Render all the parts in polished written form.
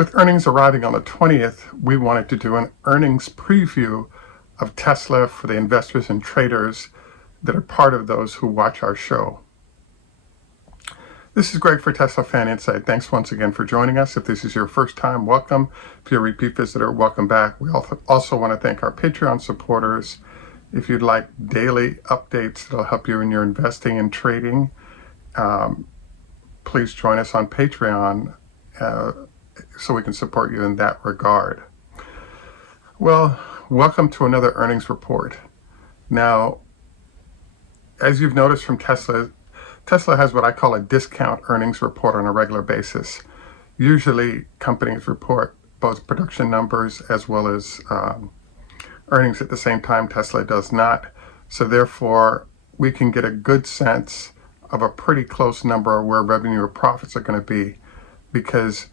With earnings arriving on the 20th, we wanted to do an earnings preview of Tesla for the investors and traders that are part of those who watch our show. This is Greg for Teslafaninsight. Thanks once again for joining us. If this is your first time, welcome. If you're a repeat visitor, welcome back. We also want to thank our Patreon supporters. If you'd like daily updates that'll help you in your investing and trading, please join us on Patreon so we can support you in that regard. Well, welcome to another earnings report. Now, as you've noticed from Tesla has what I call a discount earnings report on a regular basis. Usually companies report both production numbers as well as earnings at the same time. Tesla does not. So therefore, we can get a good sense of a pretty close number of where revenue or profits are going to be, because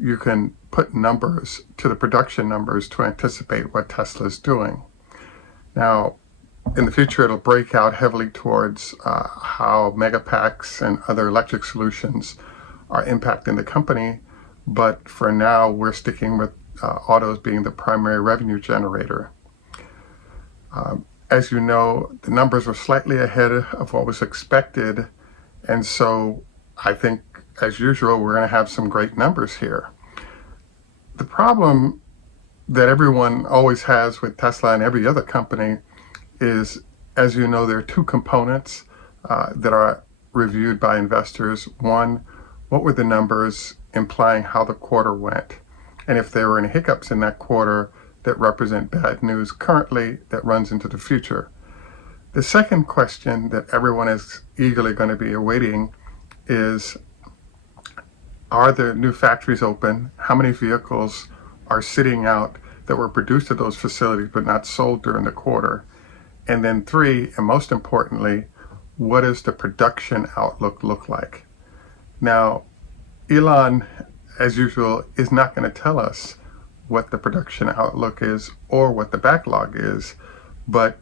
you can put numbers to the production numbers to anticipate what Tesla is doing. Now, in the future, it'll break out heavily towards how Megapacks and other electric solutions are impacting the company. But for now, we're sticking with autos being the primary revenue generator. As you know, the numbers were slightly ahead of what was expected. And so I think, as usual, we're going to have some great numbers here. The problem that everyone always has with Tesla and every other company is, as you know, there are two components that are reviewed by investors. One, what were the numbers implying how the quarter went? And if there were any hiccups in that quarter that represent bad news currently that runs into the future. The second question that everyone is eagerly going to be awaiting is, are the new factories open? How many vehicles are sitting out that were produced at those facilities but not sold during the quarter? And then three, and most importantly, what does the production outlook look like? Now, Elon, as usual, is not going to tell us what the production outlook is or what the backlog is, but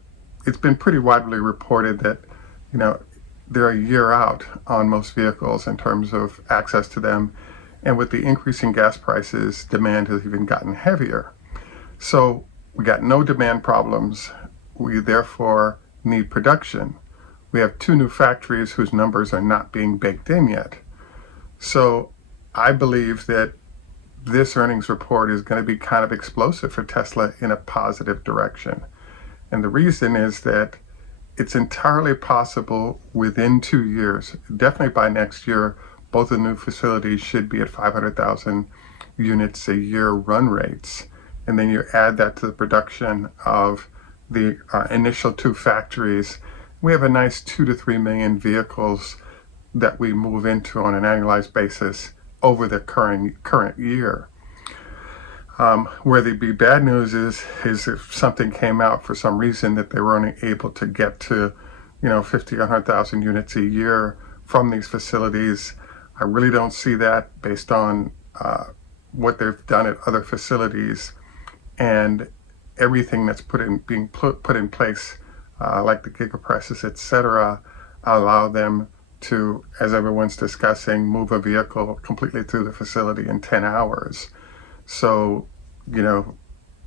it's been pretty widely reported that, they're a year out on most vehicles in terms of access to them. And with the increasing gas prices, demand has even gotten heavier. So we got no demand problems. We therefore need production. We have two new factories whose numbers are not being baked in yet. So I believe that this earnings report is going to be kind of explosive for Tesla in a positive direction. And the reason is that it's entirely possible within 2 years, definitely by next year, both the new facilities should be at 500,000 units a year run rates. And then you add that to the production of the initial two factories. We have a nice 2 to 3 million vehicles that we move into on an annualized basis over the current year. Where there'd be bad news is if something came out for some reason that they were only able to get to, 50, 100,000 units a year from these facilities. I really don't see that based on what they've done at other facilities and everything that's being put in place, like the gigapresses, etc., allow them to, as everyone's discussing, move a vehicle completely through the facility in 10 hours. So,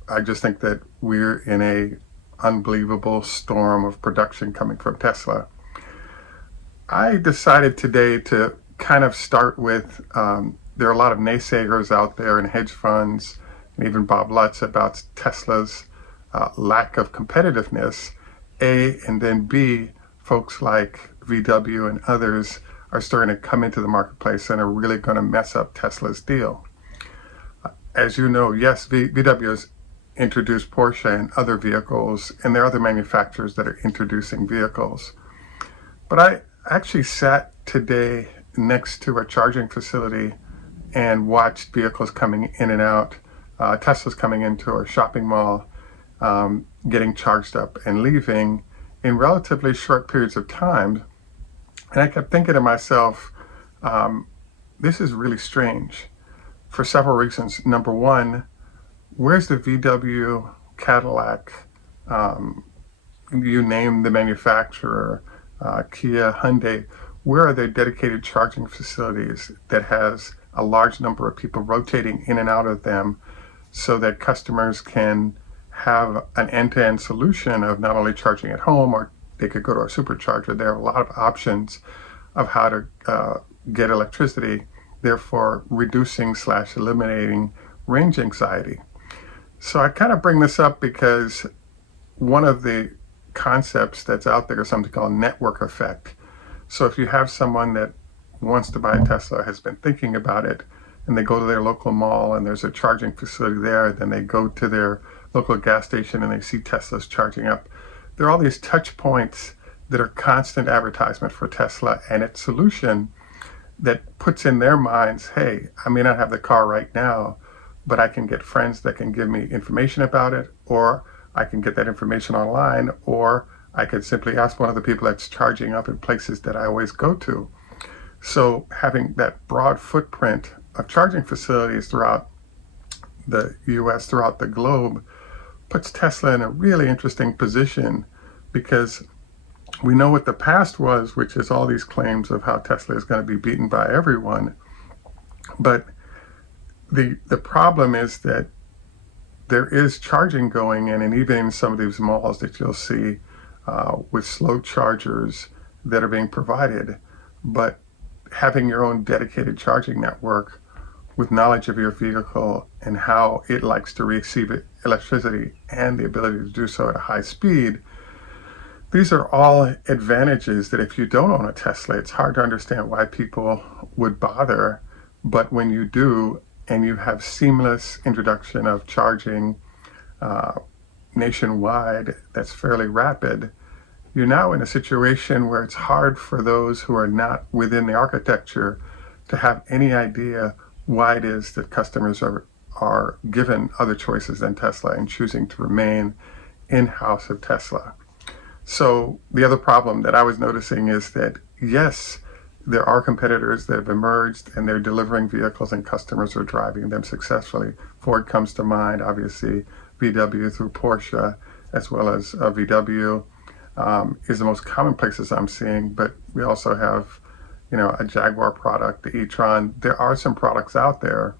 I just think that we're in a unbelievable storm of production coming from Tesla. I decided today to kind of start with, there are a lot of naysayers out there in hedge funds and even Bob Lutz about Tesla's lack of competitiveness, A, and then B, folks like VW and others are starting to come into the marketplace and are really going to mess up Tesla's deal. As you know, yes, VW has introduced Porsche and other vehicles, and there are other manufacturers that are introducing vehicles. But I actually sat today next to a charging facility and watched vehicles coming in and out. Tesla's coming into a shopping mall, getting charged up and leaving in relatively short periods of time. And I kept thinking to myself, this is really strange for several reasons. Number one, where's the VW, Cadillac, you name the manufacturer, Kia, Hyundai, where are there dedicated charging facilities that has a large number of people rotating in and out of them so that customers can have an end-to-end solution of not only charging at home, or they could go to a supercharger. There are a lot of options of how to get electricity, therefore reducing / eliminating range anxiety. So I kind of bring this up because one of the concepts that's out there is something called network effect. So if you have someone that wants to buy a Tesla, has been thinking about it, and they go to their local mall and there's a charging facility there, then they go to their local gas station and they see Teslas charging up. There are all these touch points that are constant advertisement for Tesla and its solution that puts in their minds, hey, I may not have the car right now, but I can get friends that can give me information about it, or I can get that information online, or I could simply ask one of the people that's charging up in places that I always go to. So having that broad footprint of charging facilities throughout the US, throughout the globe, puts Tesla in a really interesting position, because we know what the past was, which is all these claims of how Tesla is going to be beaten by everyone. But the problem is that there is charging going in, and even in some of these malls that you'll see with slow chargers that are being provided. But having your own dedicated charging network with knowledge of your vehicle and how it likes to receive electricity and the ability to do so at a high speed, these are all advantages that if you don't own a Tesla, it's hard to understand why people would bother. But when you do, and you have seamless introduction of charging nationwide that's fairly rapid, you're now in a situation where it's hard for those who are not within the architecture to have any idea why it is that customers are given other choices than Tesla and choosing to remain in-house of Tesla. So the other problem that I was noticing is that, yes, there are competitors that have emerged and they're delivering vehicles and customers are driving them successfully. Ford comes to mind, obviously, VW through Porsche, as well as VW is the most common places I'm seeing, but we also have, a Jaguar product, the e-tron. There are some products out there.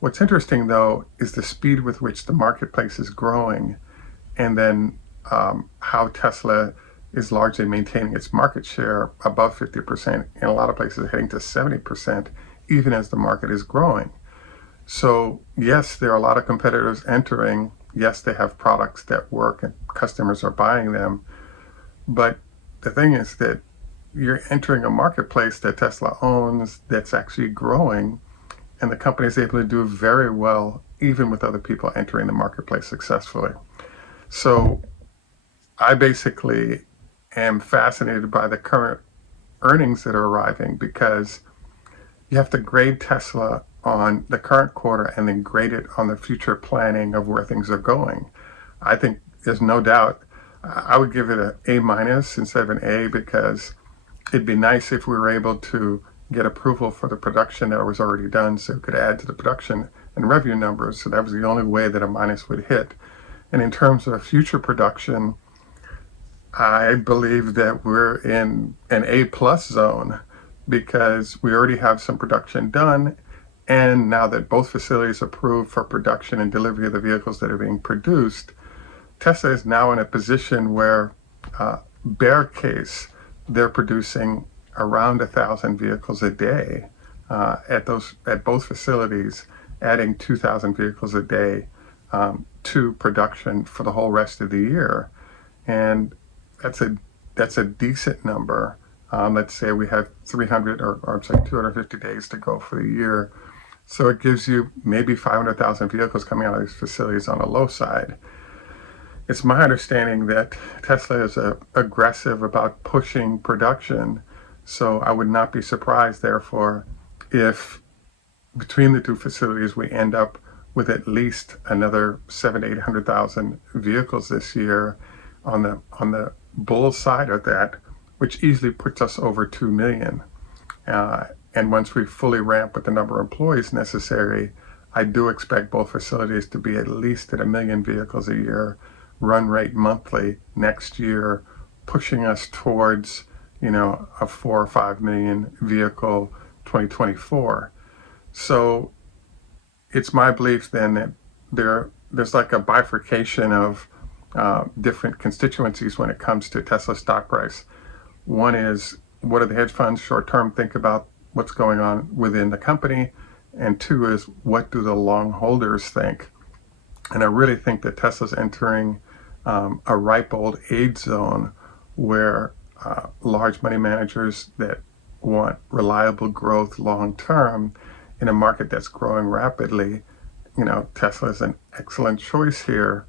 What's interesting, though, is the speed with which the marketplace is growing, and then how Tesla is largely maintaining its market share above 50%, in a lot of places heading to 70%, even as the market is growing. So yes, there are a lot of competitors entering. Yes, they have products that work and customers are buying them. But the thing is that you're entering a marketplace that Tesla owns that's actually growing, and the company is able to do very well even with other people entering the marketplace successfully. So I basically am fascinated by the current earnings that are arriving, because you have to grade Tesla on the current quarter and then grade it on the future planning of where things are going. I think there's no doubt I would give it an A- instead of an A, because it'd be nice if we were able to get approval for the production that was already done so it could add to the production and revenue numbers. So that was the only way that a minus would hit. And in terms of future production, I believe that we're in an A+ zone, because we already have some production done. And now that both facilities are approved for production and delivery of the vehicles that are being produced, Tesla is now in a position where, bear case, they're producing around 1,000 vehicles a day at both facilities, adding 2,000 vehicles a day to production for the whole rest of the year. And that's a decent number. Let's say we have 300 or 250 days to go for the year. So it gives you maybe 500,000 vehicles coming out of these facilities on the low side. It's my understanding that Tesla is aggressive about pushing production. So I would not be surprised, therefore, if between the two facilities we end up with at least another 700,000 to 800,000 vehicles this year on the bull side of that, which easily puts us over 2 million. And once we fully ramp with the number of employees necessary, I do expect both facilities to be at least at 1 million vehicles a year, run rate monthly next year, pushing us towards, a 4 or 5 million vehicle 2024. So it's my belief then that there's like a bifurcation of different constituencies when it comes to Tesla stock price. One is, what do the hedge funds short term think about what's going on within the company? And two is, what do the long holders think? And I really think that Tesla's entering a ripe old age zone where large money managers that want reliable growth long term in a market that's growing rapidly, Tesla is an excellent choice here.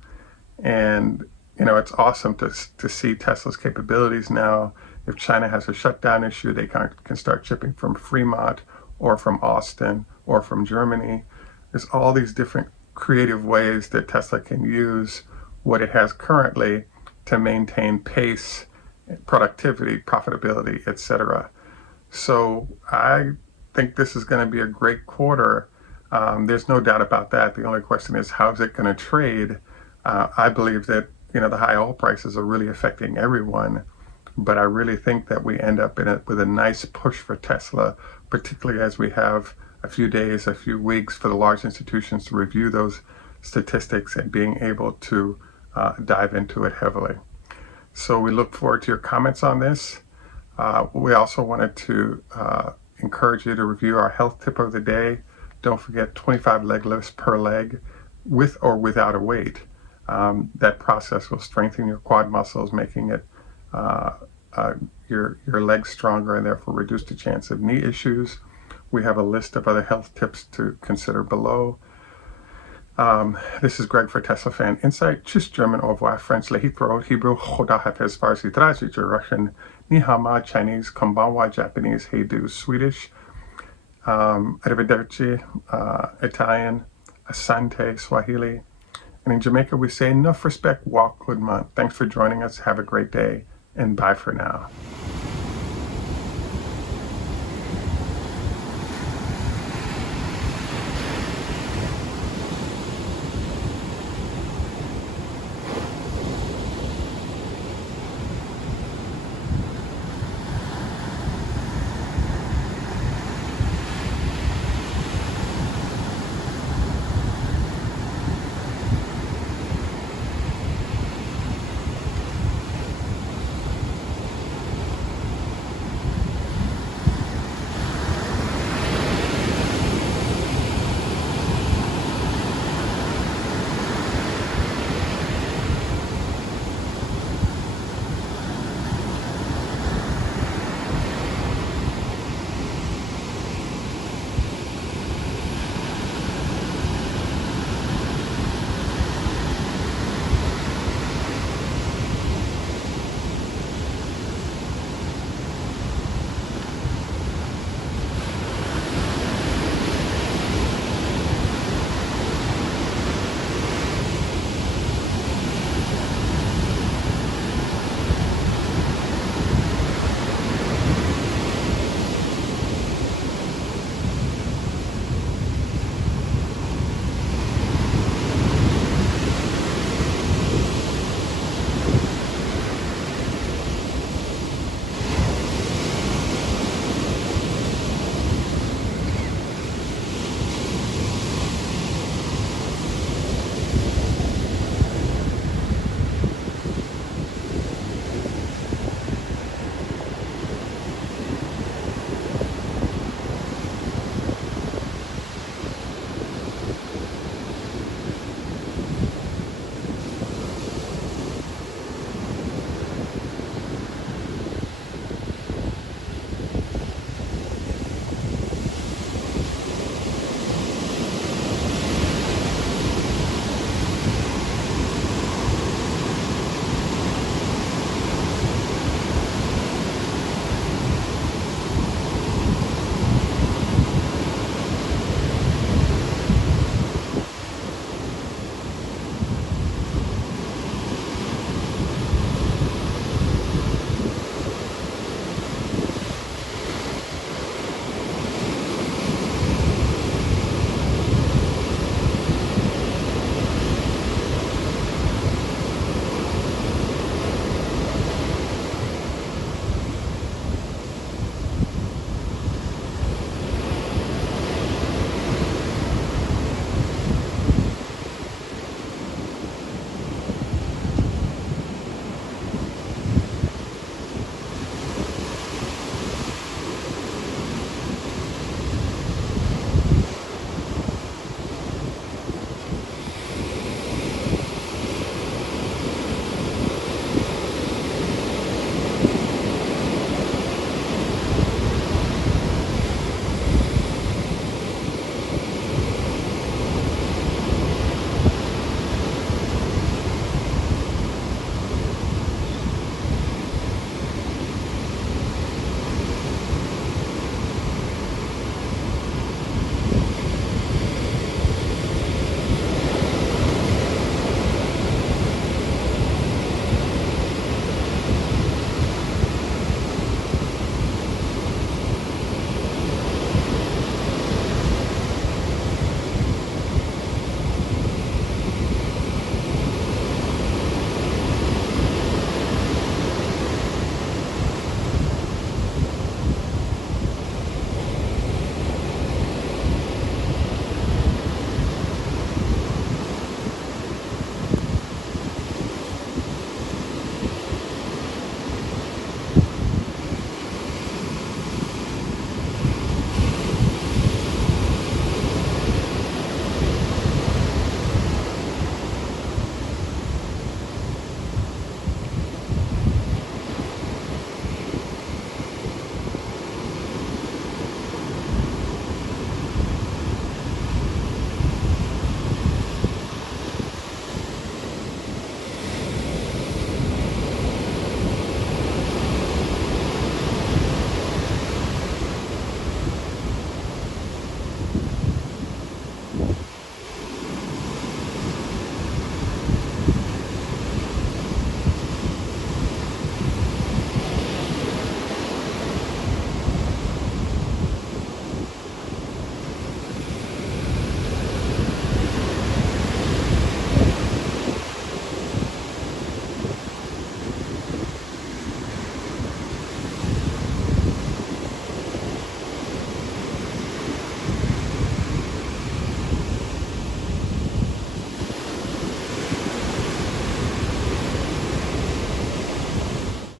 And it's awesome to see Tesla's capabilities now. If China has a shutdown issue, they can start shipping from Fremont or from Austin or from Germany. There's all these different creative ways that Tesla can use what it has currently to maintain pace, productivity, profitability, etc. So I think this is going to be a great quarter. There's no doubt about that. The only question is, how is it going to trade? I believe that the high oil prices are really affecting everyone, but I really think that we end up with a nice push for Tesla, particularly as we have a few days, a few weeks for the large institutions to review those statistics and being able to dive into it heavily. So we look forward to your comments on this. We also wanted to encourage you to review our health tip of the day. Don't forget 25 leg lifts per leg with or without a weight. That process will strengthen your quad muscles, making it your legs stronger and therefore reduce the chance of knee issues. We have a list of other health tips to consider below. This is Greg for Teslafaninsight. Tschüss, German, au revoir, French, Lehithro, Hebrew, Choda Hafez, Farsi, Trajicha, Russian, Nihama, Chinese, Konbanwa, Japanese, Heidu, Swedish, Arrivederci, Italian, Asante, Swahili. And in Jamaica, we say, Enough respect, walk, good month. Thanks for joining us. Have a great day, and bye for now.